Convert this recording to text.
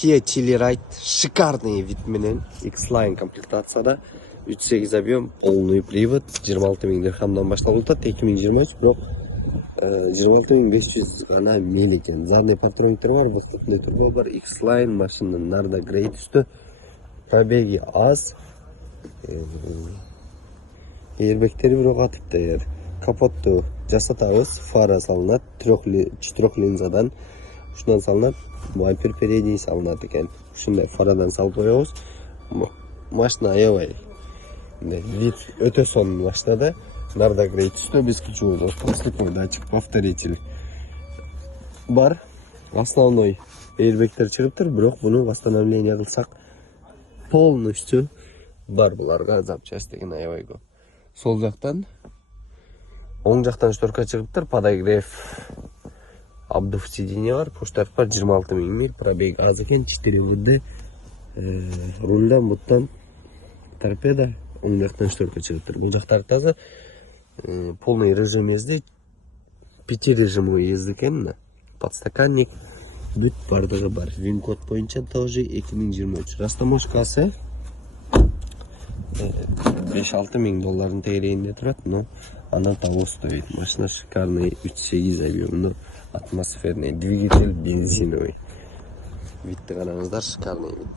Kia Chili Ride шикарный вид менен X-Line комплектацияда 3.8 объем, полный привод, 26.000 дирхамдан башталып атат, 2023, бирок 26.500 гана миль экен. Задний патрониктер бар, бутундай турбо бар, X-Line машинанын нарда грейд үстү, пробеги аз, airbagтери бирок атыптыр. Капотту жасатабыз, фара салынат, 4 линзадан, ушундан салынат, бампер передний салынат экен. Ушундай фарадан салып коебуз. Машина аябай вид өтө сонун машинада. Нарда грейд үстү, биз күчүбүз скоростной датчик, повторитель бар. Основной airbagтер чыгыптыр, бирок буну восстановление кылсак полностью бар буларга запчасть деген аябай көп. Сол жактан оң жактан шторка чыгыптыр, подогрев обдув сиденье бар, пуштарк бар, 26.000 миль, пробег аз экен, 4 вд. Рулдан буттан торпеда, оң жактан шторка чыгыптыр. Бул жактар таза, полный режим езди, 5 режимы езди экен, подстаканник, бүт бардыгы бар. Вин код боюнча тоже 2023. Растаможкасы 5-6 миң долларын тегерегинде турат, но она того стоит. Машина шикарный, 3.8 объемный, атмосферный двигатель, бензиновый. Видті қараңыздар, шикарный вид.